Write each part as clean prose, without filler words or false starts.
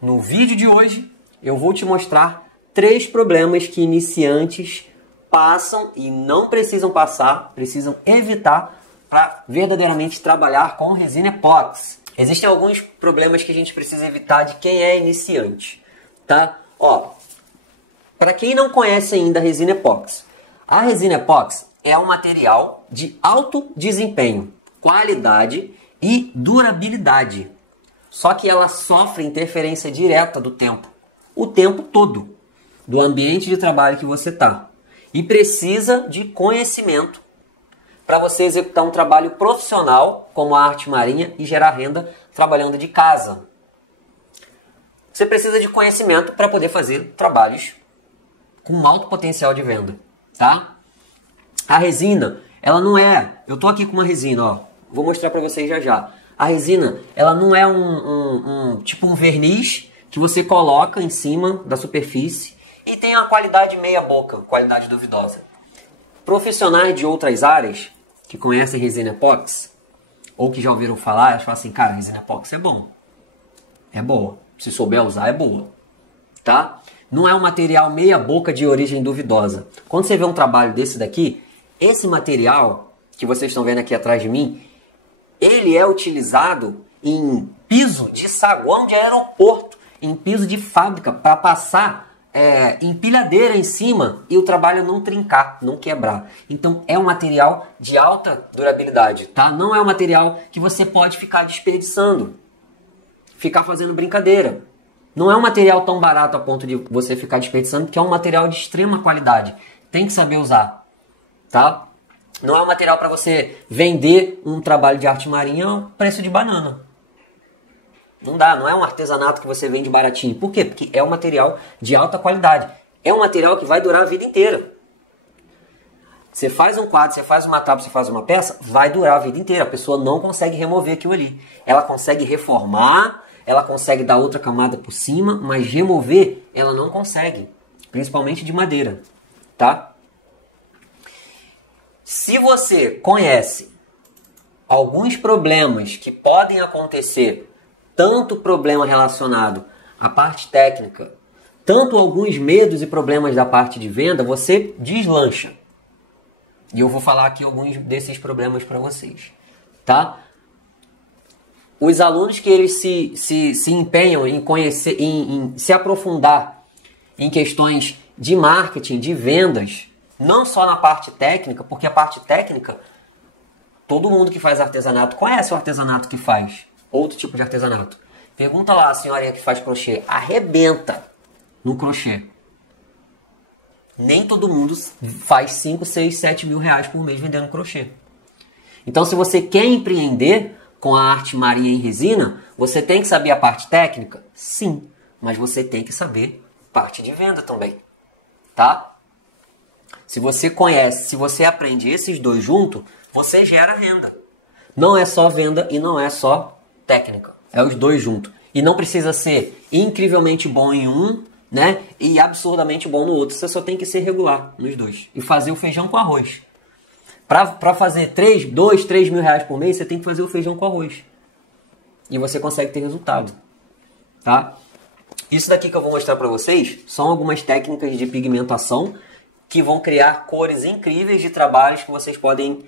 No vídeo de hoje eu vou te mostrar 3 problemas que iniciantes passam e não precisam passar, precisam evitar para verdadeiramente trabalhar com resina epóxi. Existem alguns problemas que a gente precisa evitar de quem é iniciante, tá? Ó, para quem não conhece ainda a resina epóxi, a resina epóxi é um material de alto desempenho, qualidade e durabilidade. Só que ela sofre interferência direta do tempo, o tempo todo, do ambiente de trabalho que você está. E precisa de conhecimento para você executar um trabalho profissional como a arte marinha e gerar renda trabalhando de casa. Você precisa de conhecimento para poder fazer trabalhos com alto potencial de venda, tá? A resina, ela não é... Eu tô aqui com uma resina, ó. Vou mostrar para vocês já já. A resina, ela não é tipo um verniz que você coloca em cima da superfície e tem uma qualidade meia boca, qualidade duvidosa. Profissionais de outras áreas que conhecem resina epóxi ou que já ouviram falar, eles falam assim, cara, resina epóxi é bom. É boa. Se souber usar, é boa. Tá? Não é um material meia boca de origem duvidosa. Quando você vê um trabalho desse daqui, esse material que vocês estão vendo aqui atrás de mim, ele é utilizado em piso de saguão de aeroporto, em piso de fábrica, para passar empilhadeira em cima e o trabalho não trincar, não quebrar. Então é um material de alta durabilidade, tá? Não é um material que você pode ficar desperdiçando, ficar fazendo brincadeira. Não é um material tão barato a ponto de você ficar desperdiçando, porque é um material de extrema qualidade. Tem que saber usar, tá? Não é um material para você vender um trabalho de arte marinha a preço de banana. Não dá, não é um artesanato que você vende baratinho. Por quê? Porque é um material de alta qualidade. É um material que vai durar a vida inteira. Você faz um quadro, você faz uma tábua, você faz uma peça, vai durar a vida inteira. A pessoa não consegue remover aquilo ali. Ela consegue reformar, ela consegue dar outra camada por cima, mas remover ela não consegue. Principalmente de madeira, tá? Se você conhece alguns problemas que podem acontecer, tanto problema relacionado à parte técnica, tanto alguns medos e problemas da parte de venda, você deslancha. E eu vou falar aqui alguns desses problemas para vocês, tá? Os alunos que eles se empenham em conhecer, em se aprofundar em questões de marketing, de vendas, não só na parte técnica, porque a parte técnica, todo mundo que faz artesanato conhece o artesanato que faz. Outro tipo de artesanato. Pergunta lá a senhorinha que faz crochê. Arrebenta no crochê. Nem todo mundo faz 5, 6, 7 mil reais por mês vendendo crochê. Então, se você quer empreender com a arte marinha em resina, você tem que saber a parte técnica? Sim. Mas você tem que saber parte de venda também. Tá? Se você conhece, se você aprende esses dois juntos, você gera renda. Não é só venda e não é só técnica. É os dois juntos. E não precisa ser incrivelmente bom em um, né? E absurdamente bom no outro. Você só tem que ser regular nos dois. E fazer o feijão com arroz. Para fazer 2, 3 mil reais por mês, você tem que fazer o feijão com arroz. E você consegue ter resultado. Tá? Isso daqui que eu vou mostrar para vocês são algumas técnicas de pigmentação que vão criar cores incríveis de trabalhos que vocês podem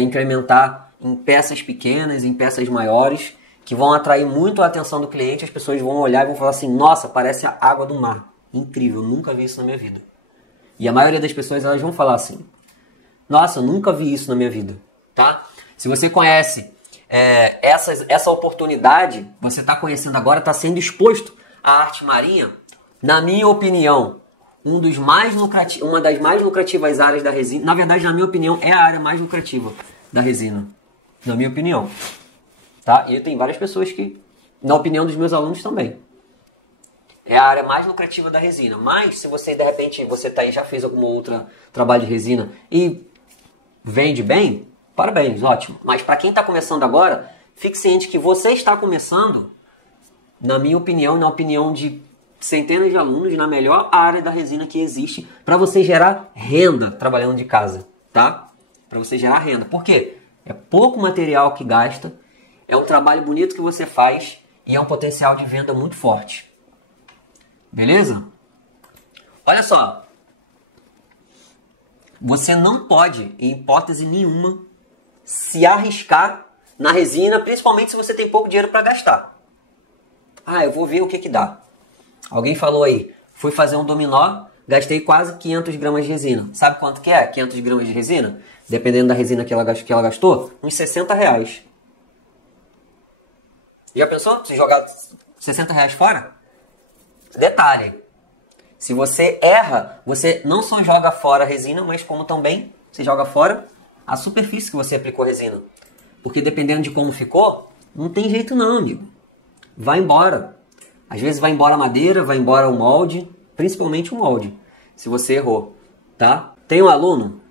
incrementar em peças pequenas, em peças maiores, que vão atrair muito a atenção do cliente. As pessoas vão olhar e vão falar assim, nossa, parece a água do mar. Incrível, nunca vi isso na minha vida. E a maioria das pessoas elas vão falar assim, nossa, nunca vi isso na minha vida. Tá? Se você conhece essa oportunidade, você está conhecendo agora, está sendo exposto à arte marinha, na minha opinião, uma das mais lucrativas áreas da resina. Na verdade, na minha opinião, é a área mais lucrativa da resina. Na minha opinião. Tá? E tem várias pessoas que, na opinião dos meus alunos também, é a área mais lucrativa da resina. Mas, se você, de repente, você tá aí, já fez algum outro trabalho de resina e vende bem, parabéns, ótimo. Mas para quem está começando agora, fique ciente que você está começando, na minha opinião, na opinião de centenas de alunos, na melhor área da resina que existe para você gerar renda trabalhando de casa, tá? Para você gerar renda. Por quê? É pouco material que gasta, é um trabalho bonito que você faz e é um potencial de venda muito forte. Beleza? Olha só. Você não pode, em hipótese nenhuma, se arriscar na resina, principalmente se você tem pouco dinheiro para gastar. Ah, eu vou ver o que que dá. Alguém falou aí, fui fazer um dominó, gastei quase 500 gramas de resina. Sabe quanto que é 500 gramas de resina? Dependendo da resina que ela gastou, uns 60 reais. Já pensou? Se jogar 60 reais fora? Detalhe, se você erra, você não só joga fora a resina, mas como também você joga fora a superfície que você aplicou a resina. Porque dependendo de como ficou, não tem jeito não, amigo. Vai embora. Às vezes vai embora a madeira, vai embora o molde, principalmente o molde, se você errou, tá? Tem um aluno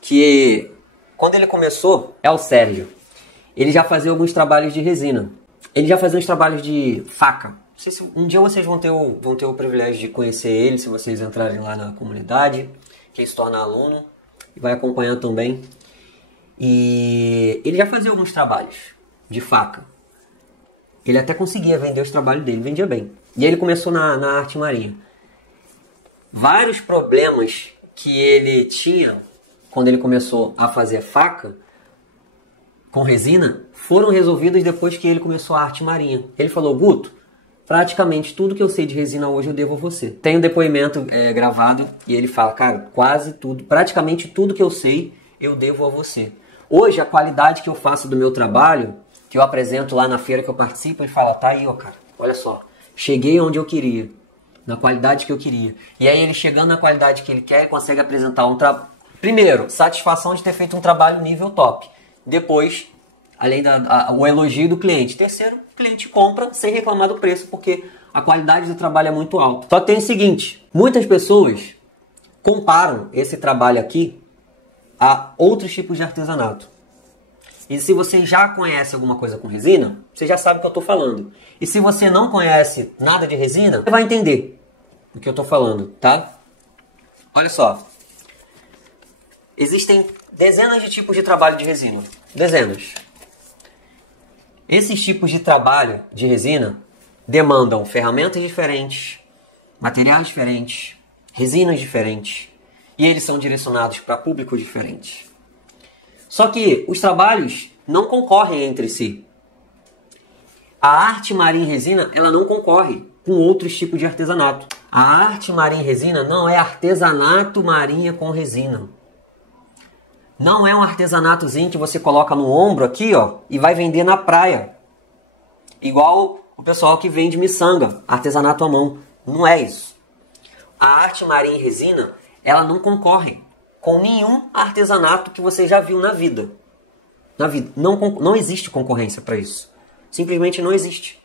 que, quando ele começou, é o Sérgio. Ele já fazia alguns trabalhos de resina. Ele já fazia uns trabalhos de faca. Não sei se um dia vocês vão ter o privilégio de conhecer ele, se vocês entrarem lá na comunidade, quem se torna aluno, e vai acompanhar também. E ele já fazia alguns trabalhos de faca. Ele até conseguia vender os trabalhos dele, vendia bem. E ele começou na arte marinha. Vários problemas que ele tinha quando ele começou a fazer faca com resina foram resolvidos depois que ele começou a arte marinha. Ele falou, Guto, praticamente tudo que eu sei de resina hoje eu devo a você. Tem um depoimento gravado e ele fala, cara, quase tudo, praticamente tudo que eu sei eu devo a você. Hoje a qualidade que eu faço do meu trabalho, que eu apresento lá na feira que eu participo, ele fala, tá aí, ó, cara, olha só, cheguei onde eu queria, na qualidade que eu queria. E aí ele chegando na qualidade que ele quer, consegue apresentar um trabalho. Primeiro, satisfação de ter feito um trabalho nível top. Depois, além o elogio do cliente. Terceiro, o cliente compra sem reclamar do preço, porque a qualidade do trabalho é muito alta. Só tem o seguinte, muitas pessoas comparam esse trabalho aqui a outros tipos de artesanato. E se você já conhece alguma coisa com resina, você já sabe o que eu estou falando. E se você não conhece nada de resina, você vai entender o que eu estou falando, tá? Olha só. Existem dezenas de tipos de trabalho de resina. Dezenas. Esses tipos de trabalho de resina demandam ferramentas diferentes, materiais diferentes, resinas diferentes. E eles são direcionados para públicos diferentes. Só que os trabalhos não concorrem entre si. A arte marinha em resina, ela não concorre com outros tipos de artesanato. A arte marinha em resina não é artesanato marinha com resina. Não é um artesanatozinho que você coloca no ombro aqui, ó, e vai vender na praia. Igual o pessoal que vende miçanga, artesanato à mão. Não é isso. A arte marinha em resina, ela não concorre com nenhum artesanato que você já viu na vida. Não existe concorrência para isso. Simplesmente não existe.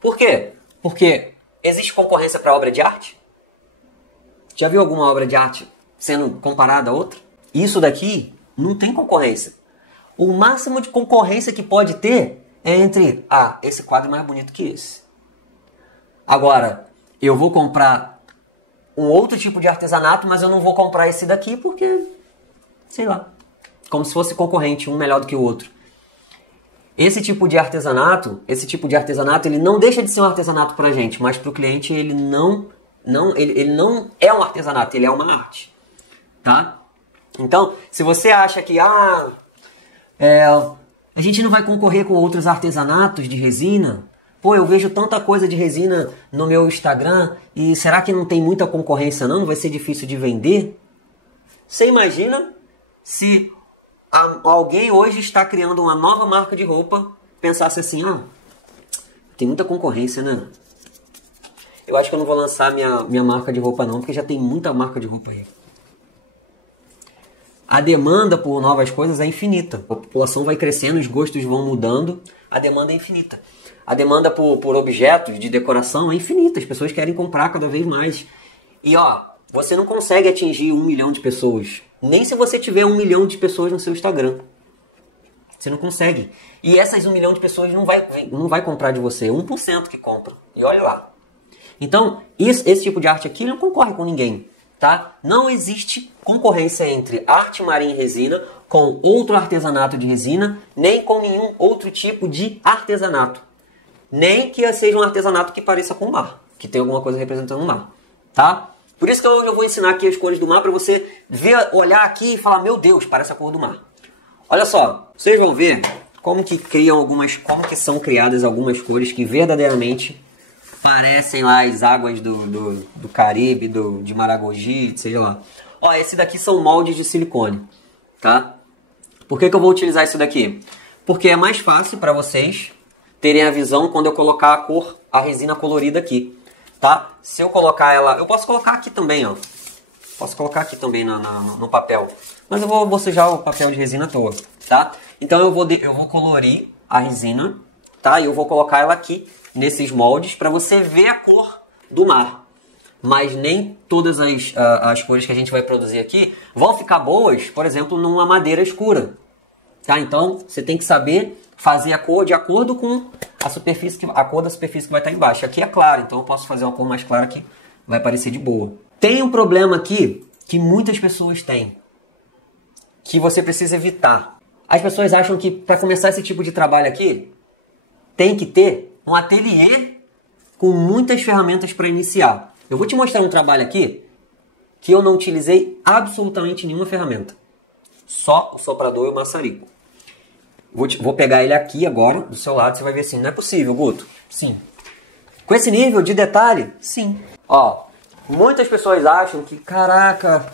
Por quê? Porque existe concorrência para obra de arte? Já viu alguma obra de arte sendo comparada a outra? Isso daqui não tem concorrência. O máximo de concorrência que pode ter é entre, esse quadro é mais bonito que esse. Agora, eu vou comprar um outro tipo de artesanato, mas eu não vou comprar esse daqui porque, sei lá, como se fosse concorrente, um melhor do que o outro. Esse tipo de artesanato, ele não deixa de ser um artesanato pra gente, mas pro cliente ele não é um artesanato, ele é uma arte, tá? Então, se você acha que a gente não vai concorrer com outros artesanatos de resina, pô, eu vejo tanta coisa de resina no meu Instagram e será que não tem muita concorrência não? Não vai ser difícil de vender? Você imagina se alguém hoje está criando uma nova marca de roupa, pensasse assim, tem muita concorrência, né? Eu acho que eu não vou lançar minha marca de roupa não, porque já tem muita marca de roupa aí. A demanda por novas coisas é infinita. A população vai crescendo, os gostos vão mudando, a demanda é infinita. A demanda por objetos de decoração é infinita, as pessoas querem comprar cada vez mais. E você não consegue atingir 1 milhão de pessoas, nem se você tiver 1 milhão de pessoas no seu Instagram. Você não consegue. E essas 1 milhão de pessoas não vai comprar de você, 1% que compra. E olha lá. Então, esse tipo de arte aqui não concorre com ninguém. Tá? Não existe concorrência entre arte marinha em resina com outro artesanato de resina, nem com nenhum outro tipo de artesanato. nem que seja um artesanato que pareça com o mar, que tem alguma coisa representando o mar, tá? Por isso que hoje eu vou ensinar aqui as cores do mar para você ver, olhar aqui e falar, meu Deus, parece a cor do mar. Olha só, vocês vão ver como que são criadas algumas cores que verdadeiramente parecem lá as águas do Caribe, de Maragogi, seja lá. Ó, esse daqui são moldes de silicone, tá? Por que eu vou utilizar isso daqui? Porque é mais fácil para vocês terem a visão quando eu colocar a resina colorida aqui, tá? Se eu colocar ela... Eu posso colocar aqui também, ó. Posso colocar aqui também no papel. Mas eu vou sujar o papel de resina à toa, tá? Então eu vou colorir a resina, tá? E eu vou colocar ela aqui nesses moldes para você ver a cor do mar. Mas nem todas as cores que a gente vai produzir aqui vão ficar boas, por exemplo, numa madeira escura. Tá? Então, você tem que saber fazer a cor de acordo com a cor da superfície que vai estar embaixo. Aqui é claro, então eu posso fazer uma cor mais clara que vai parecer de boa. Tem um problema aqui que muitas pessoas têm, que você precisa evitar. As pessoas acham que para começar esse tipo de trabalho aqui, tem que ter um ateliê com muitas ferramentas para iniciar. Eu vou te mostrar um trabalho aqui que eu não utilizei absolutamente nenhuma ferramenta. Só o soprador e o maçarico. Vou pegar ele aqui agora, do seu lado, você vai ver assim, não é possível, Guto? Sim. Com esse nível de detalhe? Sim. Ó, muitas pessoas acham que, caraca,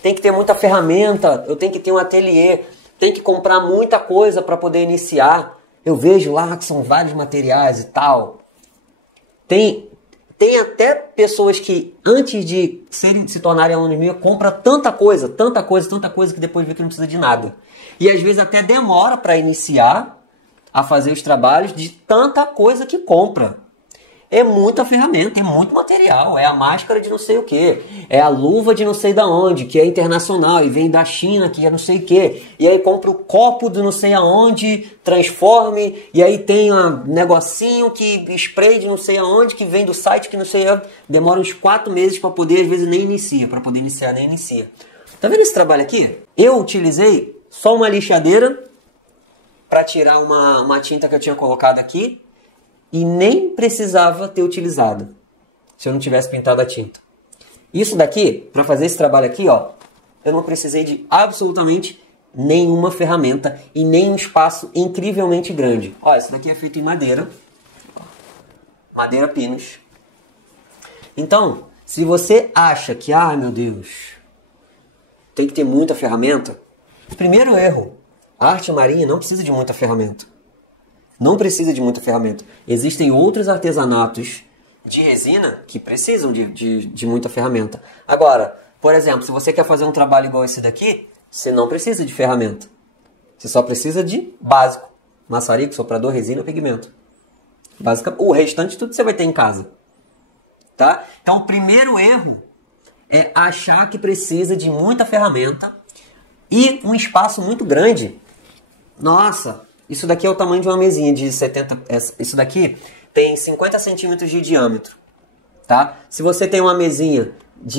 tem que ter muita ferramenta, eu tenho que ter um ateliê, tem que comprar muita coisa para poder iniciar. Eu vejo lá que são vários materiais e tal. Tem até pessoas que, antes de se tornarem alunos meus, compram tanta coisa, que depois vê que não precisa de nada. E às vezes até demora para iniciar a fazer os trabalhos de tanta coisa que compra. É muita ferramenta, é muito material. É a máscara de não sei o que, é a luva de não sei da onde, que é internacional e vem da China, que é não sei o que. E aí compra o copo de não sei aonde, transforme, e aí tem um negocinho que spray de não sei aonde, que vem do site que não sei aonde. Demora uns 4 meses para poder, às vezes nem inicia, para poder iniciar, nem inicia. Tá vendo esse trabalho aqui? Eu utilizei só uma lixadeira para tirar uma tinta que eu tinha colocado aqui. E nem precisava ter utilizado, se eu não tivesse pintado a tinta. Isso daqui, para fazer esse trabalho aqui, ó, eu não precisei de absolutamente nenhuma ferramenta e nem um espaço incrivelmente grande. Ó, isso daqui é feito em madeira. Madeira Pinus. Então, se você acha que, meu Deus, tem que ter muita ferramenta, primeiro erro, a arte marinha não precisa de muita ferramenta. Não precisa de muita ferramenta. Existem outros artesanatos de resina que precisam de muita ferramenta. Agora, por exemplo, se você quer fazer um trabalho igual esse daqui, você não precisa de ferramenta. Você só precisa de básico. Maçarico, soprador, resina, pigmento. O restante tudo você vai ter em casa. Tá? Então, o primeiro erro é achar que precisa de muita ferramenta e um espaço muito grande. Nossa! Isso daqui é o tamanho de uma mesinha de 70... Isso daqui tem 50 centímetros de diâmetro, tá? Se você tem uma mesinha,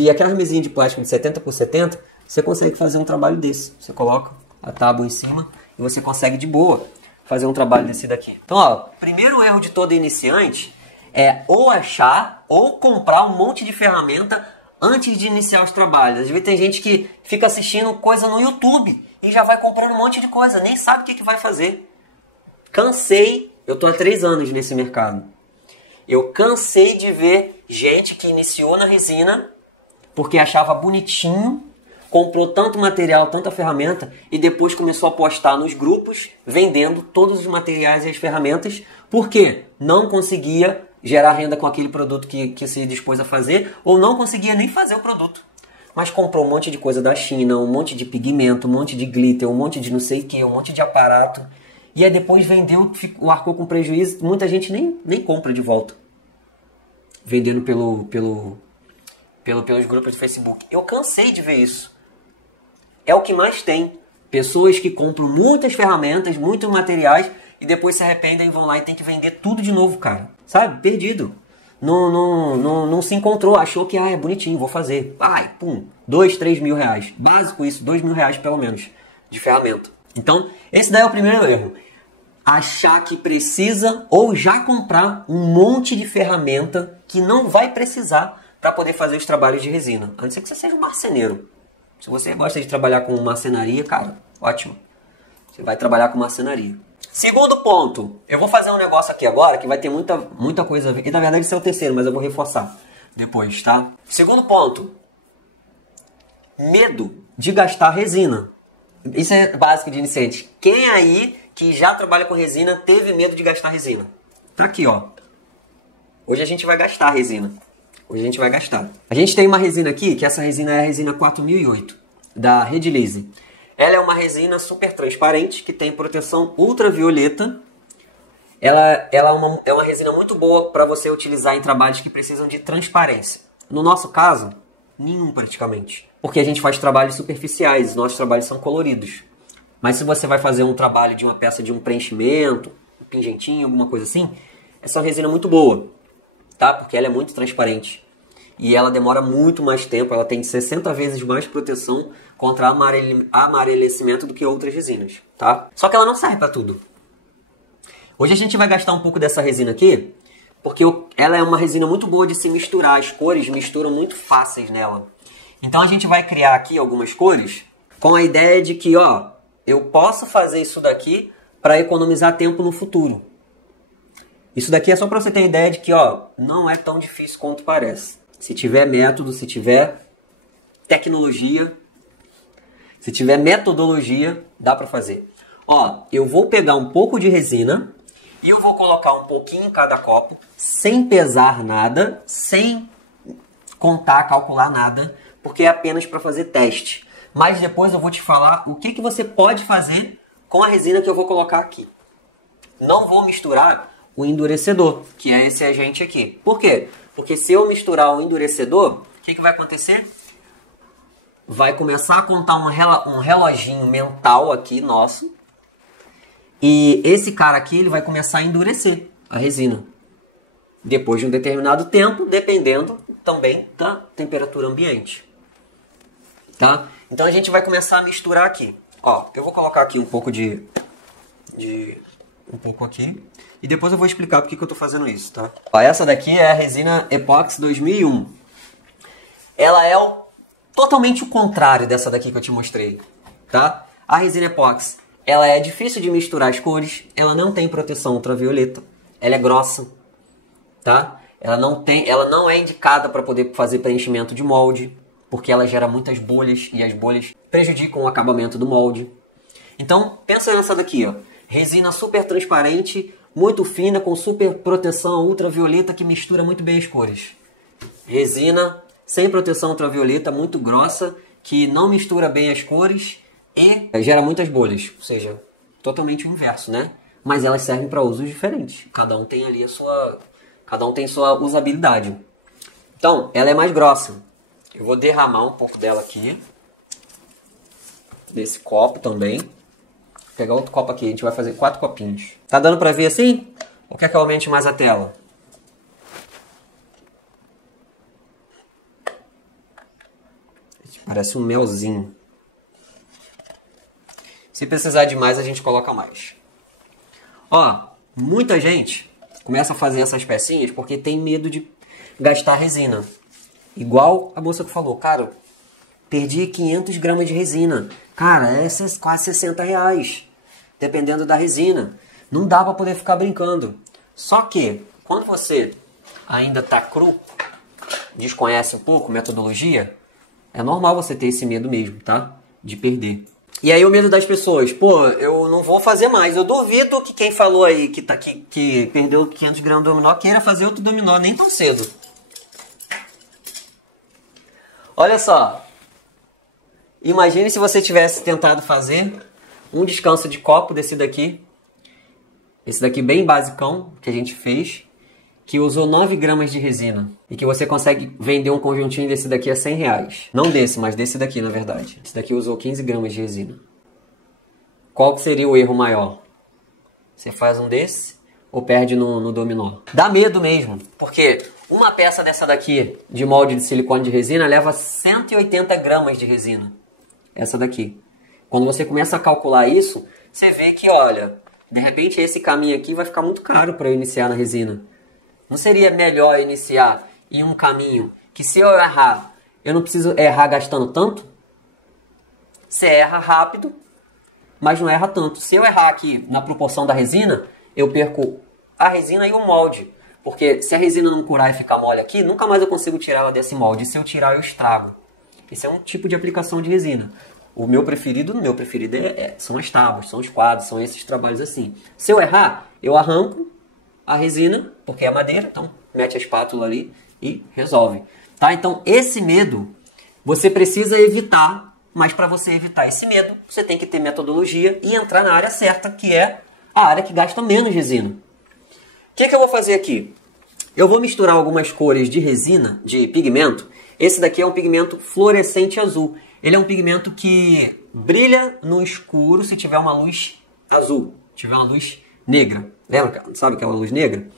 aquelas mesinhas de plástico de 70 por 70, você consegue fazer um trabalho desse. Você coloca a tábua em cima e você consegue de boa fazer um trabalho desse daqui. Então, ó, primeiro erro de todo iniciante é ou achar ou comprar um monte de ferramenta antes de iniciar os trabalhos. Às vezes tem gente que fica assistindo coisa no YouTube e já vai comprando um monte de coisa, nem sabe o que vai fazer. Cansei, eu estou há 3 anos nesse mercado. Eu cansei de ver gente que iniciou na resina porque achava bonitinho, comprou tanto material, tanta ferramenta e depois começou a postar nos grupos vendendo todos os materiais e as ferramentas porque não conseguia gerar renda com aquele produto que se dispôs a fazer ou não conseguia nem fazer o produto. Mas comprou um monte de coisa da China, um monte de pigmento, um monte de glitter, um monte de não sei o que, um monte de aparato. E aí depois vendeu, arcou com prejuízo, muita gente nem compra de volta. Vendendo pelos grupos do Facebook. Eu cansei de ver isso. É o que mais tem. Pessoas que compram muitas ferramentas, muitos materiais, e depois se arrependem e vão lá e tem que vender tudo de novo, cara. Sabe? Perdido. Não se encontrou, achou que é bonitinho, vou fazer. Pum, 2, 3 mil reais. Básico isso, 2 mil reais pelo menos, de ferramenta. Então, esse daí é o primeiro erro. achar que precisa ou já comprar um monte de ferramenta que não vai precisar para poder fazer os trabalhos de resina. A não ser que você seja um marceneiro. Se você gosta de trabalhar com marcenaria, cara, ótimo. Você vai trabalhar com marcenaria. Segundo ponto, eu vou fazer um negócio aqui agora que vai ter muita coisa a ver. E na verdade esse é o terceiro, mas eu vou reforçar depois, tá? Segundo ponto, medo de gastar resina. Isso é básico de iniciante. Quem aí que já trabalha com resina teve medo de gastar resina? Tá aqui, ó. Hoje a gente vai gastar resina. Hoje a gente vai gastar. A gente tem uma resina aqui, que essa resina é a resina 4008, da Red Lazy. Ela é uma resina super transparente, que tem proteção ultravioleta. Ela é uma resina muito boa para você utilizar em trabalhos que precisam de transparência. No nosso caso, nenhum praticamente. Porque a gente faz trabalhos superficiais, nossos trabalhos são coloridos. Mas se você vai fazer um trabalho de uma peça de um preenchimento, um pingentinho, alguma coisa assim, essa é uma resina muito boa, tá? Porque ela é muito transparente. E ela demora muito mais tempo, ela tem 60 vezes mais proteção contra amarelecimento do que outras resinas, tá? Só que ela não serve para tudo. Hoje a gente vai gastar um pouco dessa resina aqui, porque ela é uma resina muito boa de se misturar, as cores misturam muito fáceis nela. Então a gente vai criar aqui algumas cores com a ideia de que, ó, eu posso fazer isso daqui para economizar tempo no futuro. Isso daqui é só para você ter ideia de que, ó, não é tão difícil quanto parece. Se tiver método, se tiver tecnologia, se tiver metodologia, dá para fazer. Ó, eu vou pegar um pouco de resina e eu vou colocar um pouquinho em cada copo, sem pesar nada, sem contar, calcular nada, porque é apenas para fazer teste. Mas depois eu vou te falar o que você pode fazer com a resina que eu vou colocar aqui. Não vou misturar o endurecedor, que é esse agente aqui. Por quê? Porque se eu misturar o endurecedor, o que vai acontecer? Vai começar a contar um reloginho mental aqui nosso. E esse cara aqui ele vai começar a endurecer a resina. Depois de um determinado tempo, dependendo também da temperatura ambiente. Tá? Então a gente vai começar a misturar aqui. Ó, eu vou colocar aqui um pouco um pouco aqui. E depois eu vou explicar porque que eu tô fazendo isso, tá? Ó, essa daqui é a resina Epox 2001. Ela é totalmente o contrário dessa daqui que eu te mostrei, tá? A resina Epox, ela é difícil de misturar as cores, ela não tem proteção ultravioleta, ela é grossa, tá? Ela não é indicada para poder fazer preenchimento de molde, porque ela gera muitas bolhas e as bolhas prejudicam o acabamento do molde. Então, pensa nessa daqui, ó. Resina super transparente, muito fina, com super proteção ultravioleta que mistura muito bem as cores. Resina sem proteção ultravioleta, muito grossa, que não mistura bem as cores e gera muitas bolhas. Ou seja, totalmente o inverso, né? Mas elas servem para usos diferentes. Cada um tem ali cada um tem sua usabilidade. Então, ela é mais grossa. Eu vou derramar um pouco dela aqui. Nesse copo também. Vou pegar outro copo aqui, a gente vai fazer 4 copinhos. Tá dando pra ver assim? Ou quer que eu aumente mais a tela? Parece um melzinho. Se precisar de mais, a gente coloca mais. Ó, muita gente começa a fazer essas pecinhas porque tem medo de gastar resina. Igual a moça que falou, cara, perdi 500 gramas de resina. Cara, é quase 60 reais. Dependendo da resina. Não dá para poder ficar brincando. Só que, quando você ainda tá cru, desconhece um pouco metodologia, é normal você ter esse medo mesmo, tá? De perder. E aí o medo das pessoas, pô, eu não vou fazer mais. Eu duvido que quem falou aí que perdeu 500 gramas de dominó queira fazer outro dominó nem tão cedo. Olha só. Imagine se você tivesse tentado fazer um descanso de copo desse daqui. Esse daqui bem basicão que a gente fez. Que usou 9 gramas de resina. E que você consegue vender um conjuntinho desse daqui a 100 reais. Não desse, mas desse daqui na verdade. Esse daqui usou 15 gramas de resina. Qual que seria o erro maior? Você faz um desse ou perde no dominó? Dá medo mesmo. Porque uma peça dessa daqui de molde de silicone de resina leva 180 gramas de resina. Essa daqui. Quando você começa a calcular isso, você vê que, olha, De repente esse caminho aqui vai ficar muito caro para eu iniciar na resina. Não seria melhor iniciar em um caminho que, se eu errar, eu não preciso errar gastando tanto? Você erra rápido, mas não erra tanto. Se eu errar aqui na proporção da resina, eu perco a resina e o molde. Porque se a resina não curar e ficar mole aqui, nunca mais eu consigo tirar ela desse molde. Se eu tirar, eu estrago. Esse é um tipo de aplicação de resina. O meu preferido são as tábuas, são os quadros, são esses trabalhos assim. Se eu errar, eu arranco a resina, porque é madeira, então mete a espátula ali e resolve. Tá? Então esse medo você precisa evitar, mas para você evitar esse medo, você tem que ter metodologia e entrar na área certa, que é a área que gasta menos resina. O que eu vou fazer aqui? Eu vou misturar algumas cores de resina, de pigmento. Esse daqui é um pigmento fluorescente azul. Ele é um pigmento que brilha no escuro se tiver uma luz azul, tiver uma luz negra. Lembra? Sabe aquela luz negra?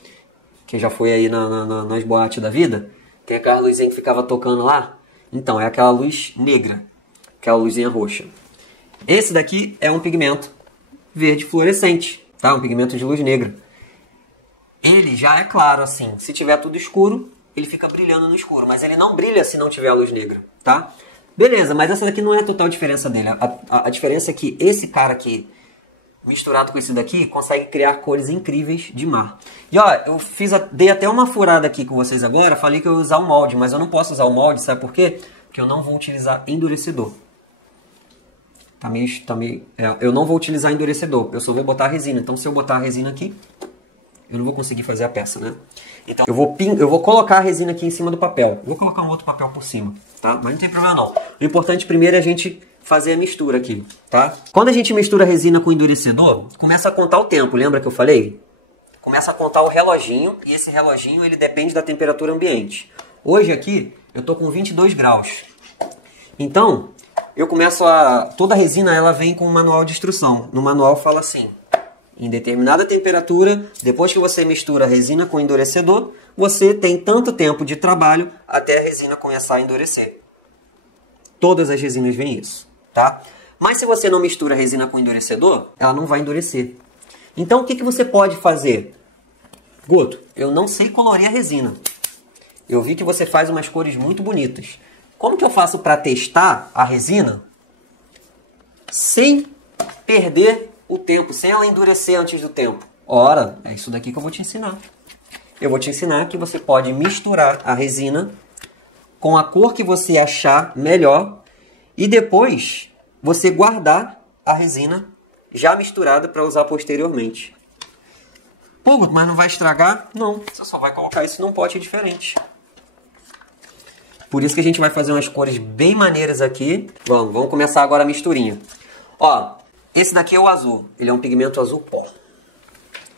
Quem já foi aí nas boates da vida? Tem aquela luzinha que ficava tocando lá? Então, é aquela luz negra, aquela luzinha roxa. Esse daqui é um pigmento verde fluorescente, tá? Um pigmento de luz negra. Ele já é claro assim, se tiver tudo escuro, ele fica brilhando no escuro, mas ele não brilha se não tiver a luz negra, tá? Beleza, mas essa daqui não é a total diferença dele. A diferença é que esse cara aqui, misturado com esse daqui, consegue criar cores incríveis de mar. E ó, dei até uma furada aqui com vocês agora, falei que eu ia usar o molde, mas eu não posso usar o molde, sabe por quê? Porque eu não vou utilizar endurecedor. Eu não vou utilizar endurecedor, eu só vou botar a resina. Então se eu botar a resina aqui, eu não vou conseguir fazer a peça, né? Então eu vou colocar a resina aqui em cima do papel. Vou colocar um outro papel por cima, tá? Mas não tem problema não. O importante primeiro é a gente fazer a mistura aqui, tá? Quando a gente mistura a resina com o endurecedor, começa a contar o tempo, lembra que eu falei? Começa a contar o reloginho, e esse reloginho ele depende da temperatura ambiente. Hoje aqui eu tô com 22 graus. Então, eu começo toda a resina ela vem com um manual de instrução. No manual fala assim: em determinada temperatura, depois que você mistura a resina com o endurecedor, você tem tanto tempo de trabalho até a resina começar a endurecer. Todas as resinas vêm isso, tá? Mas se você não mistura a resina com o endurecedor, ela não vai endurecer. Então o que você pode fazer? Guto, eu não sei colorir a resina. Eu vi que você faz umas cores muito bonitas. Como que eu faço para testar a resina sem perder o tempo, sem ela endurecer antes do tempo? Ora, é isso daqui que eu vou te ensinar. Eu vou te ensinar que você pode misturar a resina com a cor que você achar melhor e depois você guardar a resina já misturada para usar posteriormente. Pô, mas não vai estragar? Não, você só vai colocar isso num pote diferente. Por isso que a gente vai fazer umas cores bem maneiras aqui. Vamos começar agora a misturinha. Ó, esse daqui é o azul. Ele é um pigmento azul pó.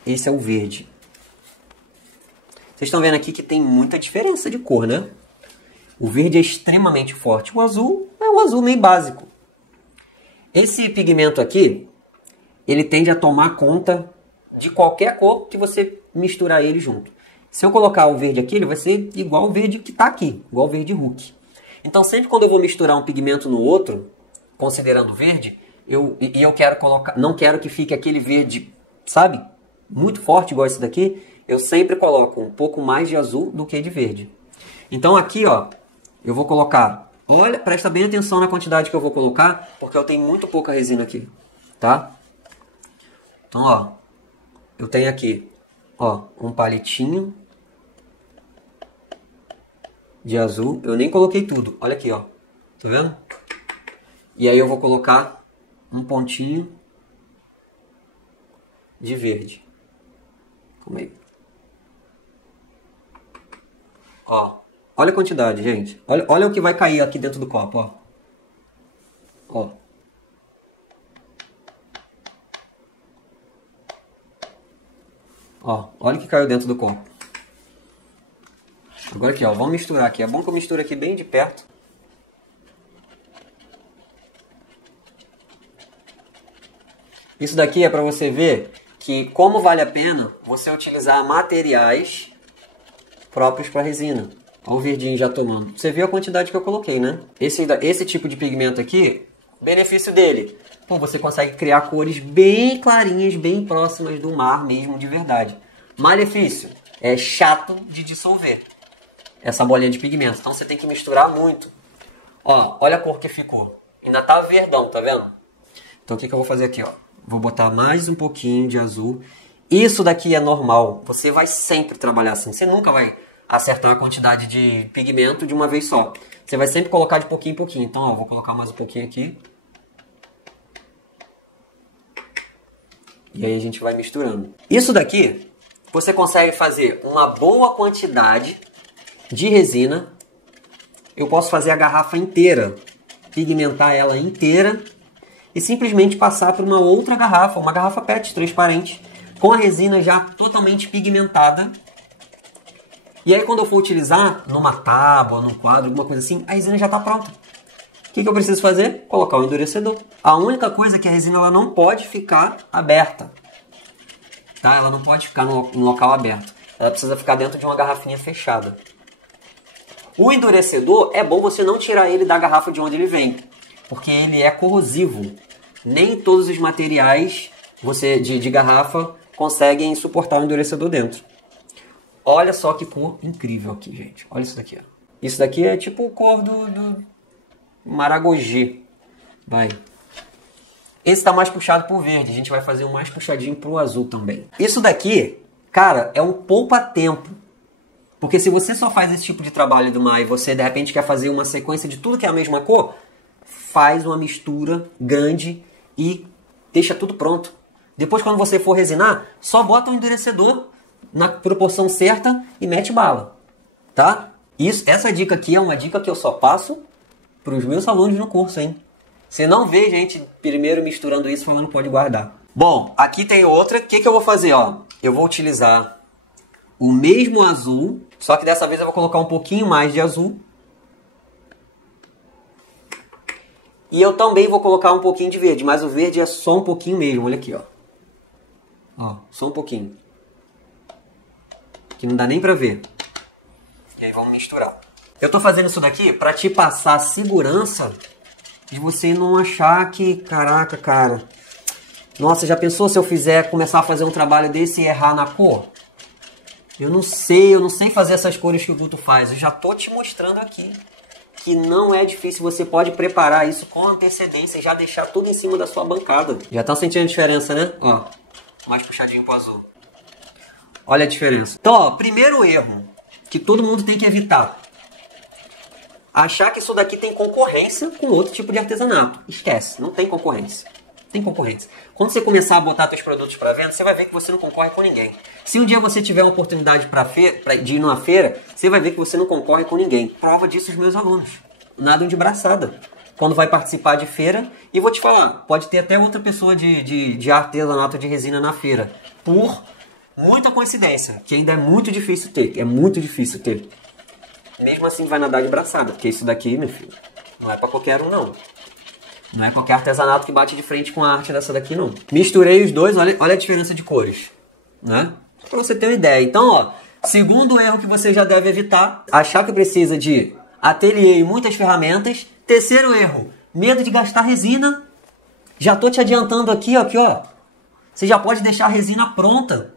Esse é o verde. Vocês estão vendo aqui que tem muita diferença de cor, né? O verde é extremamente forte. O azul é um azul meio básico. Esse pigmento aqui, ele tende a tomar conta de qualquer cor que você misturar ele junto. Se eu colocar o verde aqui, ele vai ser igual o verde que está aqui, igual o verde Hulk. Então, sempre quando eu vou misturar um pigmento no outro, considerando verde, eu quero colocar, não quero que fique aquele verde, sabe, muito forte igual esse daqui, eu sempre coloco um pouco mais de azul do que de verde. Então aqui, ó, eu vou colocar, olha, presta bem atenção na quantidade que eu vou colocar, porque eu tenho muito pouca resina aqui, tá? Então, ó, eu tenho aqui, ó, um palitinho de azul. Eu nem coloquei tudo. Olha aqui, ó. Tá vendo? E aí eu vou colocar um pontinho de verde. Calma aí. Ó. Olha a quantidade, gente. Olha o que vai cair aqui dentro do copo, ó. Ó. Ó. Olha o que caiu dentro do copo. Agora aqui, ó, vamos misturar aqui. É bom que eu misture aqui bem de perto. Isso daqui é para você ver que como vale a pena você utilizar materiais próprios para resina. Olha o verdinho já tomando. Você viu a quantidade que eu coloquei, né? Esse tipo de pigmento aqui, Benefício dele. Pô, você consegue criar cores bem clarinhas, bem próximas do mar mesmo, de verdade. Malefício. É chato de dissolver essa bolinha de pigmento. Então você tem que misturar muito. Ó, olha a cor que ficou. Ainda tá verdão, tá vendo? Então o que eu vou fazer aqui, ó? Vou botar mais um pouquinho de azul. Isso daqui é normal. Você vai sempre trabalhar assim. Você nunca vai acertar a quantidade de pigmento de uma vez só. Você vai sempre colocar de pouquinho em pouquinho. Então, ó, vou colocar mais um pouquinho aqui. E aí a gente vai misturando. Isso daqui, você consegue fazer uma boa quantidade de resina. Eu posso fazer a garrafa inteira, pigmentar ela inteira e simplesmente passar por uma outra garrafa, uma garrafa PET transparente, com a resina já totalmente pigmentada. E aí quando eu for utilizar numa tábua, num quadro, alguma coisa assim, a resina já está pronta. O que eu preciso fazer? Colocar o endurecedor. A única coisa é que a resina ela não pode ficar aberta. Tá? Ela não pode ficar no local aberto. Ela precisa ficar dentro de uma garrafinha fechada. O endurecedor é bom você não tirar ele da garrafa de onde ele vem, porque ele é corrosivo. Nem todos os materiais de garrafa conseguem suportar o endurecedor dentro. Olha só que cor incrível aqui, gente. Olha isso daqui. Ó. Isso daqui é tipo a cor do Maragogi. Vai. Esse está mais puxado pro verde. A gente vai fazer um mais puxadinho pro azul também. Isso daqui, cara, é um poupa-tempo. Porque se você só faz esse tipo de trabalho do mar e você de repente quer fazer uma sequência de tudo que é a mesma cor, faz uma mistura grande e deixa tudo pronto. Depois quando você for resinar, só bota o endurecedor na proporção certa e mete bala. Tá? Essa dica aqui é uma dica que eu só passo para os meus alunos no curso, hein? Você não vê gente primeiro misturando isso falando pode guardar. Bom, aqui tem outra. O que eu vou fazer? Ó? Eu vou utilizar o mesmo azul, só que dessa vez eu vou colocar um pouquinho mais de azul. E eu também vou colocar um pouquinho de verde, mas o verde é só um pouquinho mesmo. Olha aqui, ó. Ó, só um pouquinho. Que não dá nem pra ver. E aí vamos misturar. Eu tô fazendo isso daqui pra te passar a segurança de você não achar que, caraca, cara, nossa, já pensou se eu começar a fazer um trabalho desse e errar na cor? Eu não sei fazer essas cores que o Guto faz. Eu já tô te mostrando aqui que não é difícil. Você pode preparar isso com antecedência e já deixar tudo em cima da sua bancada. Já estão sentindo a diferença, né? Ó, mais puxadinho pro azul. Olha a diferença. Então, ó, primeiro erro que todo mundo tem que evitar. Achar que isso daqui tem concorrência com outro tipo de artesanato. Esquece, não tem concorrência. Tem concorrência. Quando você começar a botar seus produtos para venda, você vai ver que você não concorre com ninguém. Se um dia você tiver uma oportunidade de ir numa feira, você vai ver que você não concorre com ninguém. Prova disso os meus alunos. Nadam de braçada. Quando vai participar de feira, e vou te falar, pode ter até outra pessoa de artesanato de resina na feira. Por muita coincidência, que ainda é muito difícil ter. É muito difícil ter. Mesmo assim vai nadar de braçada, porque isso daqui, meu filho, não é pra qualquer um, não. Não é qualquer artesanato que bate de frente com a arte dessa daqui, não. Misturei os dois, olha a diferença de cores, né? Pra você ter uma ideia. Então, ó, segundo erro que você já deve evitar, achar que precisa de ateliê e muitas ferramentas. Terceiro erro, medo de gastar resina. Já tô te adiantando aqui, ó. Você já pode deixar a resina pronta.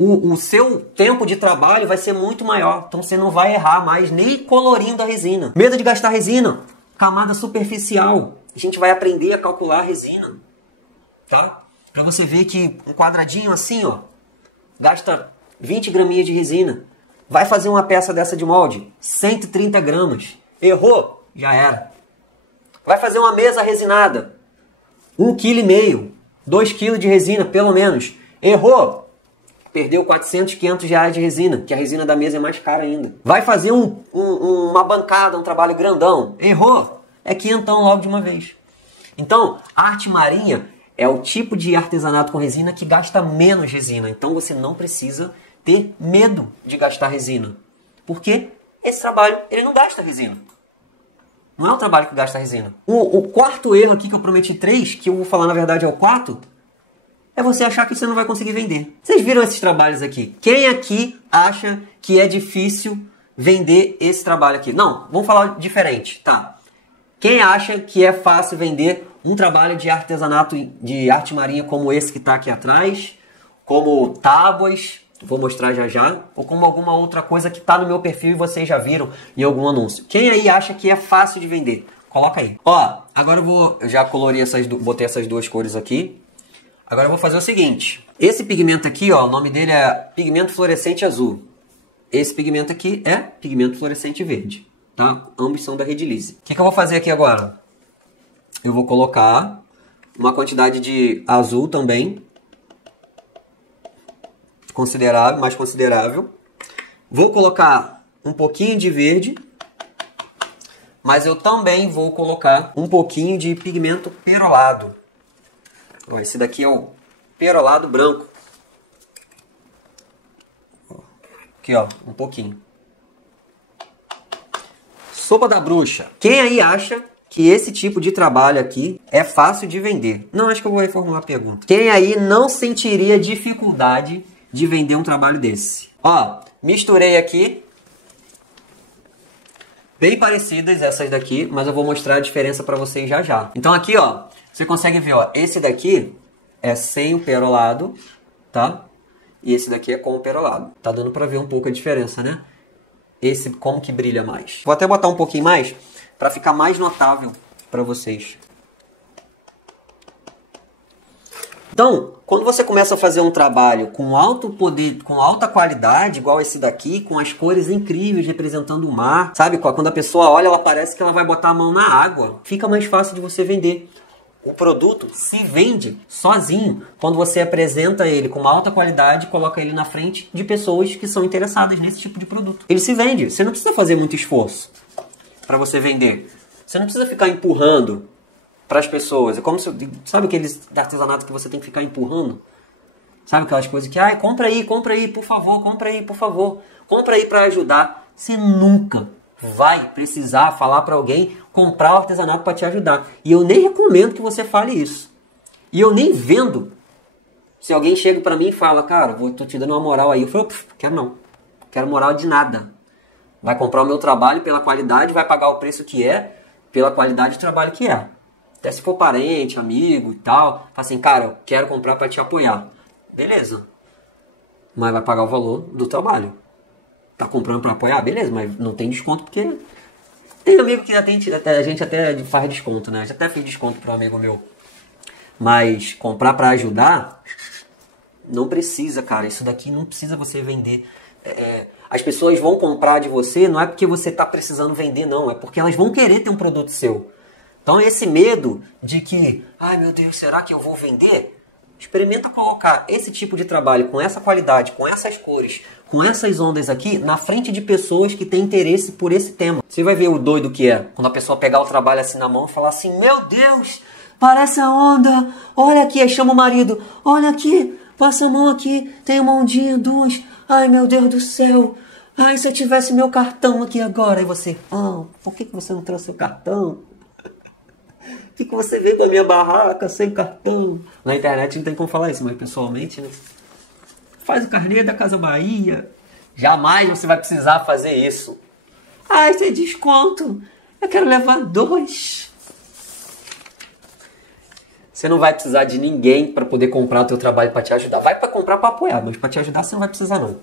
O seu tempo de trabalho vai ser muito maior. Então você não vai errar mais nem colorindo a resina. Medo de gastar resina. Camada superficial. A gente vai aprender a calcular a resina. Tá? Pra você ver que um quadradinho assim, ó, gasta 20 graminhas de resina. Vai fazer uma peça dessa de molde. 130 gramas. Errou? Já era. Vai fazer uma mesa resinada. 1,5 kg. 2 kg de resina, pelo menos. Errou? Perdeu 400, 500 reais de resina, que a resina da mesa é mais cara ainda. Vai fazer uma bancada, um trabalho grandão. Errou? É quinhentão logo de uma vez. Então, arte marinha é o tipo de artesanato com resina que gasta menos resina. Então você não precisa ter medo de gastar resina. Porque esse trabalho, ele não gasta resina. Não é um trabalho que gasta resina. O quarto erro aqui, que eu prometi 3, que eu vou falar na verdade é o 4, é você achar que você não vai conseguir vender. Vocês viram esses trabalhos aqui? Quem aqui acha que é difícil vender esse trabalho aqui? Não, vamos falar diferente, tá? Quem acha que é fácil vender um trabalho de artesanato de arte marinha como esse que está aqui atrás, como tábuas, vou mostrar já já, ou como alguma outra coisa que está no meu perfil e vocês já viram em algum anúncio? Quem aí acha que é fácil de vender? Coloca aí. Ó, agora eu já colori botei essas duas cores aqui. Agora eu vou fazer o seguinte. Esse pigmento aqui, ó, o nome dele é pigmento fluorescente azul. Esse pigmento aqui é pigmento fluorescente verde, tá? Ambos são da Redilize. O que eu vou fazer aqui agora? Eu vou colocar uma quantidade de azul também, considerável, mais considerável. Vou colocar um pouquinho de verde, mas eu também vou colocar um pouquinho de pigmento perolado. Ó, esse daqui é o perolado branco. Aqui, ó, um pouquinho. Sopa da bruxa. Quem aí acha que esse tipo de trabalho aqui é fácil de vender? Não, acho que eu vou reformular a pergunta. Quem aí não sentiria dificuldade de vender um trabalho desse? Ó, misturei aqui. Bem parecidas essas daqui, mas eu vou mostrar a diferença para vocês já já. Então aqui, ó, você consegue ver, ó, esse daqui é sem o perolado, tá? E esse daqui é com o perolado. Tá dando para ver um pouco a diferença, né? Esse como que brilha mais. Vou até botar um pouquinho mais para ficar mais notável para vocês. Então, quando você começa a fazer um trabalho com alto poder, com alta qualidade, igual esse daqui, com as cores incríveis representando o mar, sabe? Quando a pessoa olha, ela parece que ela vai botar a mão na água. Fica mais fácil de você vender. O produto se vende sozinho quando você apresenta ele com uma alta qualidade e coloca ele na frente de pessoas que são interessadas nesse tipo de produto. Ele se vende. Você não precisa fazer muito esforço para você vender. Você não precisa ficar empurrando para as pessoas. É como se, sabe aqueles artesanatos que você tem que ficar empurrando? Sabe aquelas coisas que, compra aí, por favor, compra aí, por favor. Compra aí para ajudar. Você nunca vai precisar falar para alguém comprar o artesanato para te ajudar. E eu nem recomendo que você fale isso. E eu nem vendo. Se alguém chega para mim e fala, cara, tô te dando uma moral aí. Eu falo, quero não. Quero moral de nada. Vai comprar o meu trabalho pela qualidade, vai pagar o preço que é, pela qualidade de trabalho que é. Até se for parente, amigo e tal, fala assim, cara, eu quero comprar para te apoiar. Beleza. Mas vai pagar o valor do trabalho. Tá comprando para apoiar? Beleza, mas não tem desconto porque... Tem amigo que a gente até faz desconto, né? Eu já até fiz desconto para um amigo meu. Mas comprar para ajudar, não precisa, cara. Isso daqui não precisa você vender. As pessoas vão comprar de você, não é porque você tá precisando vender, não. É porque elas vão querer ter um produto seu. Então esse medo de que, ai meu Deus, será que eu vou vender? Experimenta colocar esse tipo de trabalho com essa qualidade, com essas cores, com essas ondas aqui, na frente de pessoas que têm interesse por esse tema. Você vai ver o doido que é quando a pessoa pegar o trabalho assim na mão e falar assim, meu Deus, parece a onda, olha aqui, aí chama o marido, olha aqui, passa a mão aqui, tem uma ondinha, duas, ai meu Deus do céu, ai se eu tivesse meu cartão aqui agora, aí você, por que você não trouxe o cartão? Por que você veio da minha barraca sem cartão? Na internet não tem como falar isso, mas pessoalmente, né? Faz o carnê da Casa Bahia. Jamais você vai precisar fazer isso. Isso é desconto. Eu quero levar 2. Você não vai precisar de ninguém para poder comprar o teu trabalho para te ajudar. Vai para comprar para apoiar, mas para te ajudar você não vai precisar não.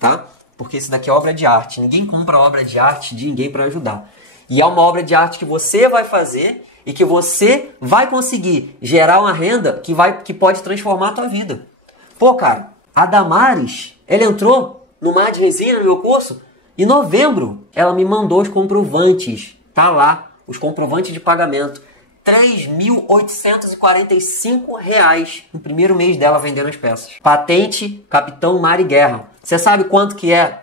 Tá? Porque isso daqui é obra de arte. Ninguém compra obra de arte de ninguém para ajudar. E é uma obra de arte que você vai fazer e que você vai conseguir gerar uma renda que pode transformar a tua vida. Pô, cara, a Damares, ela entrou no Mar de Resina, no meu curso, em novembro. Ela me mandou os comprovantes. Tá lá, os comprovantes de pagamento. R$ 3.845 no primeiro mês dela vendendo as peças. Patente Capitão Mar e Guerra. Você sabe quanto que é?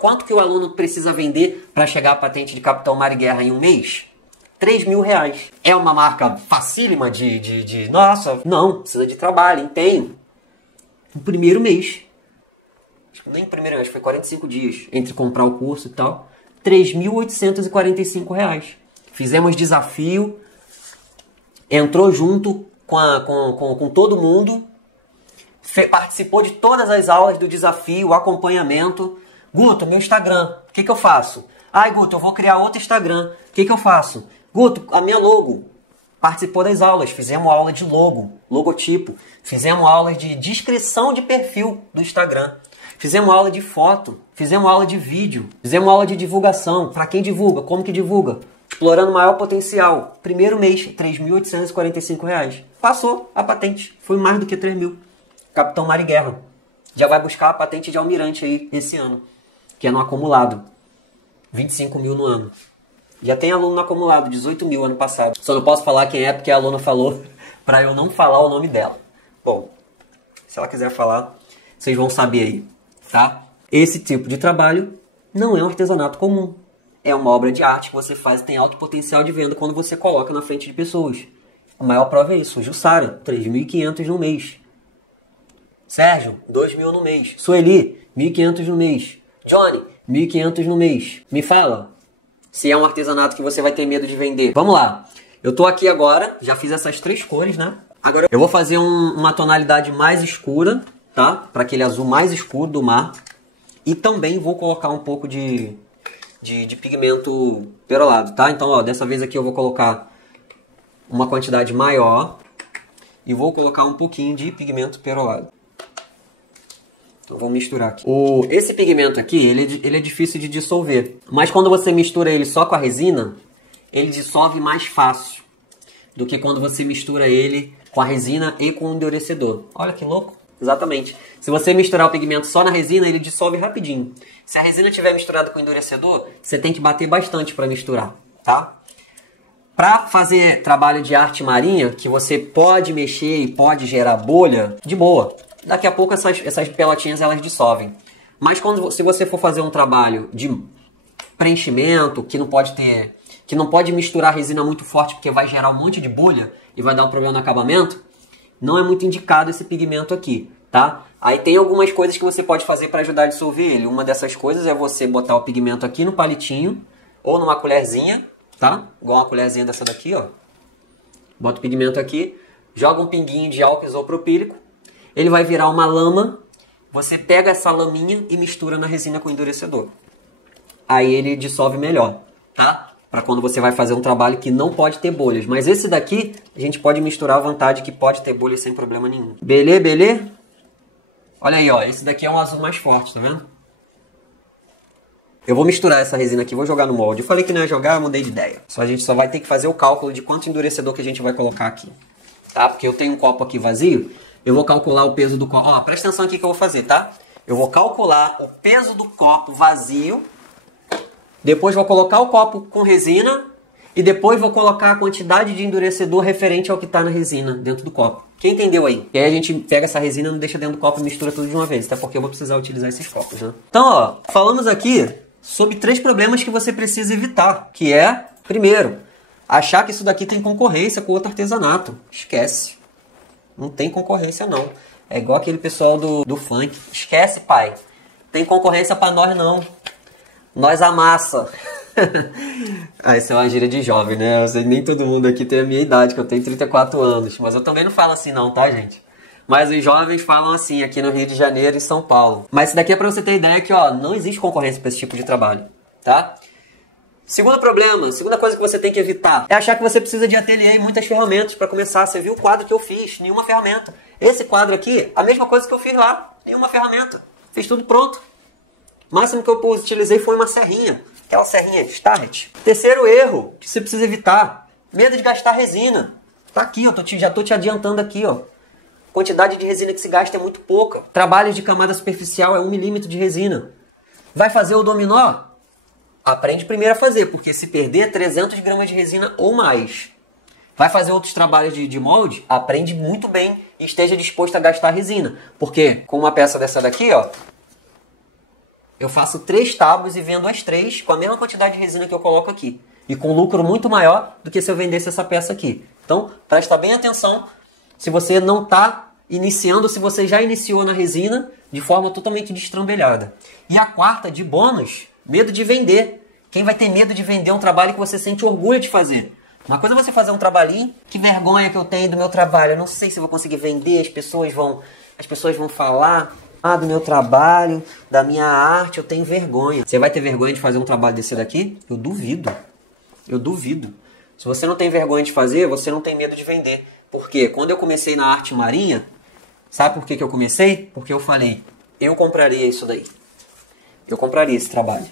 Quanto que o aluno precisa vender para chegar à patente de Capitão Mar e Guerra em um mês? R$ 3.000. É uma marca facílima de... Nossa, não, precisa de trabalho, empenho. No primeiro mês. Nem no primeiro mês, foi 45 dias entre comprar o curso e tal. R$ 3.845. Fizemos desafio. Entrou junto com todo mundo. Participou de todas as aulas do desafio, o acompanhamento. Guto, meu Instagram, o que eu faço? Guto, eu vou criar outro Instagram. O que eu faço? Guto, a minha logo participou das aulas. Fizemos aula de logo, logotipo. Fizemos aula de descrição de perfil do Instagram. Fizemos aula de foto. Fizemos aula de vídeo. Fizemos aula de divulgação. Para quem divulga? Como que divulga? Explorando o maior potencial. Primeiro mês, R$ 3.845. Passou a patente. Foi mais do que 3 mil. Capitão Mar e Guerra. Já vai buscar a patente de almirante aí esse ano. Que é no acumulado. 25 mil no ano. Já tem aluno no acumulado, 18 mil ano passado. Só não posso falar quem é porque a aluna falou para eu não falar o nome dela. Bom, se ela quiser falar, vocês vão saber aí, tá? Esse tipo de trabalho não é um artesanato comum. É uma obra de arte que você faz e tem alto potencial de venda quando você coloca na frente de pessoas. A maior prova é isso. Jussara, 3.500 no mês. Sérgio, 2.000 no mês. Sueli, 1.500 no mês. Johnny, 1.500 no mês. Me fala se é um artesanato que você vai ter medo de vender. Vamos lá. Eu tô aqui agora, já fiz essas 3 cores, né? Agora eu vou fazer uma tonalidade mais escura, tá? Para aquele azul mais escuro do mar. E também vou colocar um pouco de pigmento perolado, tá? Então, ó, dessa vez aqui eu vou colocar uma quantidade maior e vou colocar um pouquinho de pigmento perolado. Então, vou misturar aqui. Esse pigmento aqui, ele é difícil de dissolver. Mas quando você mistura ele só com a resina, ele dissolve mais fácil do que quando você mistura ele com a resina e com o endurecedor. Olha que louco. Exatamente. Se você misturar o pigmento só na resina, ele dissolve rapidinho. Se a resina estiver misturada com o endurecedor, você tem que bater bastante para misturar, tá? Para fazer trabalho de arte marinha, que você pode mexer e pode gerar bolha, de boa. Daqui a pouco essas pelotinhas elas dissolvem. Mas se você for fazer um trabalho de preenchimento, que não pode misturar resina muito forte porque vai gerar um monte de bolha e vai dar um problema no acabamento, não é muito indicado esse pigmento aqui, tá? Aí tem algumas coisas que você pode fazer para ajudar a dissolver ele. Uma dessas coisas é você botar o pigmento aqui no palitinho ou numa colherzinha, tá? Igual uma colherzinha dessa daqui, ó. Bota o pigmento aqui, joga um pinguinho de álcool isopropílico. Ele vai virar uma lama, você pega essa laminha e mistura na resina com endurecedor. Aí ele dissolve melhor, tá? Para quando você vai fazer um trabalho que não pode ter bolhas. Mas esse daqui, a gente pode misturar à vontade que pode ter bolhas sem problema nenhum. Belê? Olha aí, ó. Esse daqui é um azul mais forte, tá vendo? Eu vou misturar essa resina aqui, vou jogar no molde. Eu falei que não ia jogar, eu mudei de ideia. A gente só vai ter que fazer o cálculo de quanto endurecedor que a gente vai colocar aqui. Tá? Porque eu tenho um copo aqui vazio. Eu vou calcular o peso do copo. Ó, presta atenção aqui que eu vou fazer, tá? Eu vou calcular o peso do copo vazio. Depois vou colocar o copo com resina. E depois vou colocar a quantidade de endurecedor referente ao que está na resina dentro do copo. Quem entendeu aí? E aí a gente pega essa resina, não deixa dentro do copo e mistura tudo de uma vez. Até porque eu vou precisar utilizar esses copos, né? Então, ó, falamos aqui sobre 3 problemas que você precisa evitar. Que é, primeiro, achar que isso daqui tem concorrência com outro artesanato. Esquece. Não tem concorrência, não. É igual aquele pessoal do funk. Esquece, pai. Tem concorrência pra nós, não. Nós amassa. Isso é uma gíria de jovem, né? Eu sei, nem todo mundo aqui tem a minha idade, que eu tenho 34 anos. Mas eu também não falo assim não, tá, gente? Mas os jovens falam assim aqui no Rio de Janeiro e São Paulo. Mas isso daqui é pra você ter ideia que, ó, não existe concorrência pra esse tipo de trabalho, tá? Segundo problema, segunda coisa que você tem que evitar é achar que você precisa de ateliê e muitas ferramentas para começar. Você viu o quadro que eu fiz? Nenhuma ferramenta. Esse quadro aqui, a mesma coisa que eu fiz lá. Nenhuma ferramenta. Fiz tudo pronto. O máximo que eu utilizei foi uma serrinha. Aquela serrinha de start. Terceiro erro que você precisa evitar. Medo de gastar resina. Tá aqui, ó. Já tô te adiantando aqui, ó. Quantidade de resina que se gasta é muito pouca. Trabalho de camada superficial é 1 milímetro de resina. Vai fazer o dominó? Aprende primeiro a fazer, porque se perder 300 gramas de resina ou mais. Vai fazer outros trabalhos de molde? Aprende muito bem e esteja disposto a gastar resina. Porque com uma peça dessa daqui, ó, eu faço 3 tábuas e vendo as 3 com a mesma quantidade de resina que eu coloco aqui. E com lucro muito maior do que se eu vendesse essa peça aqui. Então, presta bem atenção se você não está iniciando, se você já iniciou na resina de forma totalmente destrambelhada. E a quarta, de bônus, medo de vender. Quem vai ter medo de vender um trabalho que você sente orgulho de fazer? Uma coisa é você fazer um trabalhinho, que vergonha que eu tenho do meu trabalho. Eu não sei se eu vou conseguir vender, as pessoas vão falar do meu trabalho, da minha arte, eu tenho vergonha. Você vai ter vergonha de fazer um trabalho desse daqui? Eu duvido. Eu duvido. Se você não tem vergonha de fazer, você não tem medo de vender. Porque quando eu comecei na arte marinha, sabe por que eu comecei? Porque eu falei, eu compraria isso daí. Eu compraria esse trabalho.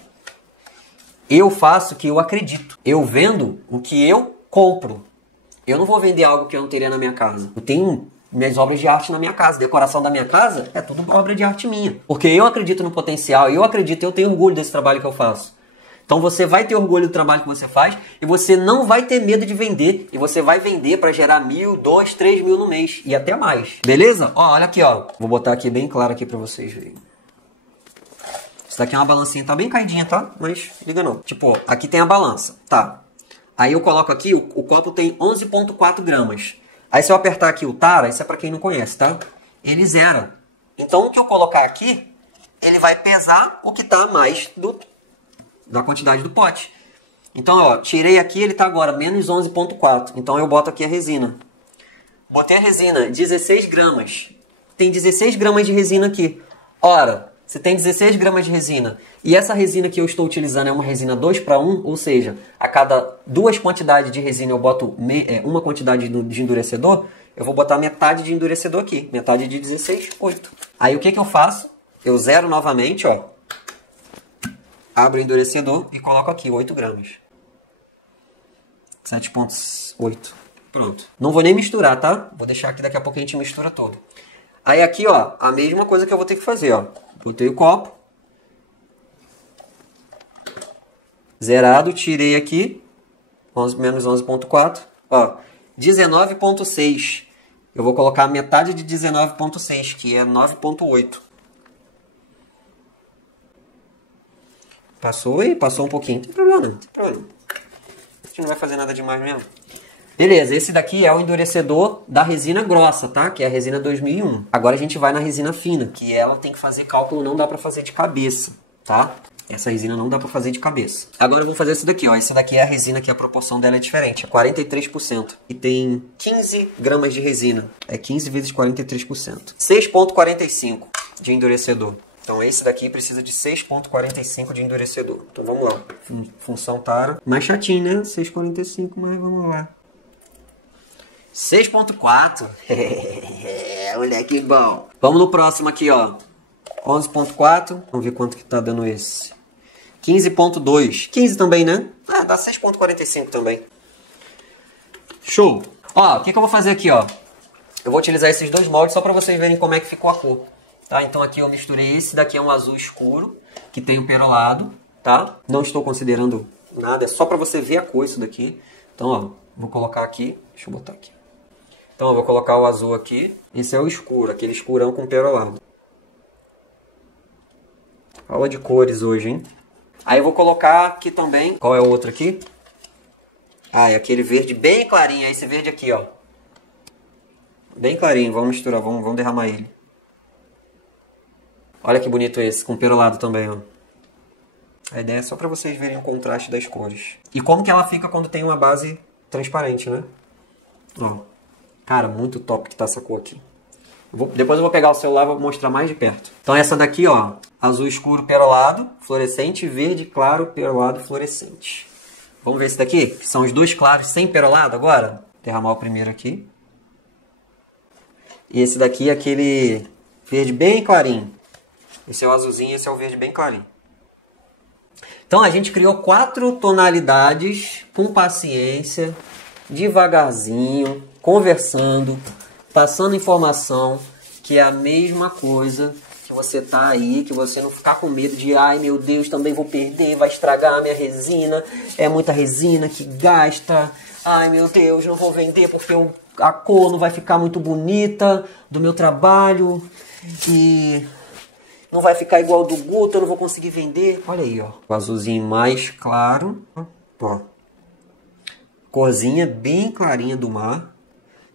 Eu faço o que eu acredito. Eu vendo o que eu compro. Eu não vou vender algo que eu não teria na minha casa. Eu tenho minhas obras de arte na minha casa. Decoração da minha casa é tudo obra de arte minha. Porque eu acredito no potencial, eu tenho orgulho desse trabalho que eu faço. Então você vai ter orgulho do trabalho que você faz e você não vai ter medo de vender. E você vai vender para gerar 1.000, 2.000, 3.000 no mês e até mais. Beleza? Ó, olha aqui, ó. Vou botar aqui bem claro aqui para vocês verem. Isso daqui é uma balancinha, tá bem caidinha, tá? Mas liga não. Tipo, aqui tem a balança, tá? Aí eu coloco aqui, o copo tem 11,4 gramas. Aí se eu apertar aqui o tara, isso é pra quem não conhece, tá? Ele zera. Então o que eu colocar aqui, ele vai pesar o que tá mais da quantidade do pote. Então, ó, tirei aqui, ele tá agora menos 11,4. Então eu boto aqui a resina. Botei a resina, 16 gramas. Tem 16 gramas de resina aqui. Ora, você tem 16 gramas de resina e essa resina que eu estou utilizando é uma resina 2:1, ou seja, a cada 2 quantidades de resina eu boto uma quantidade de endurecedor, eu vou botar metade de endurecedor aqui, metade de 16, 8. Aí o que eu faço? Eu zero novamente, ó, abro o endurecedor e coloco aqui 8 gramas. 7,8. Pronto. Não vou nem misturar, tá? Vou deixar aqui, daqui a pouco a gente mistura todo. Aí aqui, ó, a mesma coisa que eu vou ter que fazer, ó. Botei o copo. Zerado, tirei aqui. Menos 11,4. Ó, 19,6. Eu vou colocar metade de 19,6, que é 9,8. Passou aí? Passou um pouquinho. Não tem problema não, não tem problema. A gente não vai fazer nada demais mesmo. Beleza, esse daqui é o endurecedor da resina grossa, tá? Que é a resina 2001. Agora a gente vai na resina fina, que ela tem que fazer cálculo, não dá pra fazer de cabeça, tá? Essa resina não dá pra fazer de cabeça. Agora eu vou fazer esse daqui, ó. Esse daqui é a resina que a proporção dela é diferente, é 43%. E tem 15 gramas de resina. É 15 vezes 43%. 6,45 de endurecedor. Então esse daqui precisa de 6,45 de endurecedor. Então vamos lá. Função tara. Mais chatinho, né? 6,45, mas vamos lá. 6,4. Moleque bom. Vamos no próximo aqui, ó. 11,4. Vamos ver quanto que tá dando esse. 15,2. 15 também, né? Ah, dá 6,45 também. Show. Ó, o que eu vou fazer aqui, ó? Eu vou utilizar esses dois moldes só pra vocês verem como é que ficou a cor. Tá? Então aqui eu misturei esse daqui é um azul escuro, que tem o perolado, tá? Não estou considerando nada, é só pra você ver a cor isso daqui. Então, ó, vou colocar aqui, deixa eu botar aqui. Então eu vou colocar o azul aqui, esse é o escuro, aquele escurão com perolado. Aula de cores hoje, hein? Aí eu vou colocar aqui também, qual é o outro aqui? Ah, é aquele verde bem clarinho, é esse verde aqui, ó. Bem clarinho, vamos misturar, vamos derramar ele. Olha que bonito esse, com perolado também, ó. A ideia é só pra vocês verem o contraste das cores. E como que ela fica quando tem uma base transparente, né? Ó. Cara, muito top que tá essa cor aqui. Depois eu vou pegar o celular e vou mostrar mais de perto. Então essa daqui, ó. Azul escuro perolado, fluorescente. Verde claro, perolado, fluorescente. Vamos ver esse daqui? Que são os dois claros sem perolado agora. Vou derramar o primeiro aqui. E esse daqui é aquele verde bem clarinho. Esse é o azulzinho, esse é o verde bem clarinho. Então a gente criou 4 tonalidades com paciência, devagarzinho, conversando, passando informação, que é a mesma coisa que você tá aí, que você não ficar com medo de, ai meu Deus, também vou perder, vai estragar a minha resina, é muita resina que gasta, ai meu Deus, não vou vender porque a cor não vai ficar muito bonita do meu trabalho e não vai ficar igual do Guto, eu não vou conseguir vender. Olha aí, ó. O azulzinho mais claro. Ó. Corzinha bem clarinha do mar.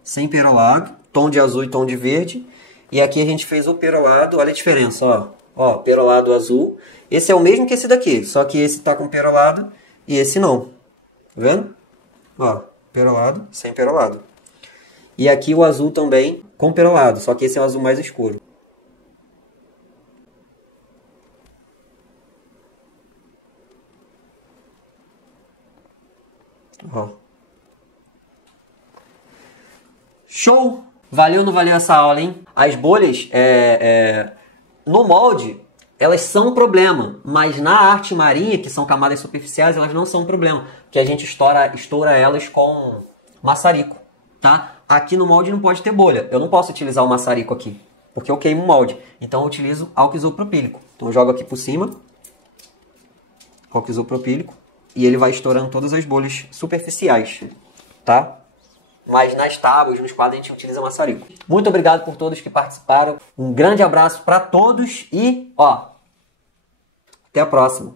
Sem perolado. Tom de azul e tom de verde. E aqui a gente fez o perolado. Olha a diferença, ó. Ó, perolado azul. Esse é o mesmo que esse daqui. Só que esse tá com perolado e esse não. Tá vendo? Ó, perolado, sem perolado. E aqui o azul também com perolado. Só que esse é o azul mais escuro. Ó. Show! Valeu ou não valeu essa aula, hein? As bolhas no molde, elas são um problema, mas na arte marinha, que são camadas superficiais, elas não são um problema, porque a gente estoura elas com maçarico, tá? Aqui no molde não pode ter bolha, eu não posso utilizar o maçarico aqui, porque eu queimo o molde, então eu utilizo álcool isopropílico. Então eu jogo aqui por cima, álcool isopropílico, e ele vai estourando todas as bolhas superficiais, tá? Mas nas tábuas, nos quadros, a gente utiliza maçarico. Muito obrigado por todos que participaram. Um grande abraço para todos e, ó, até a próxima.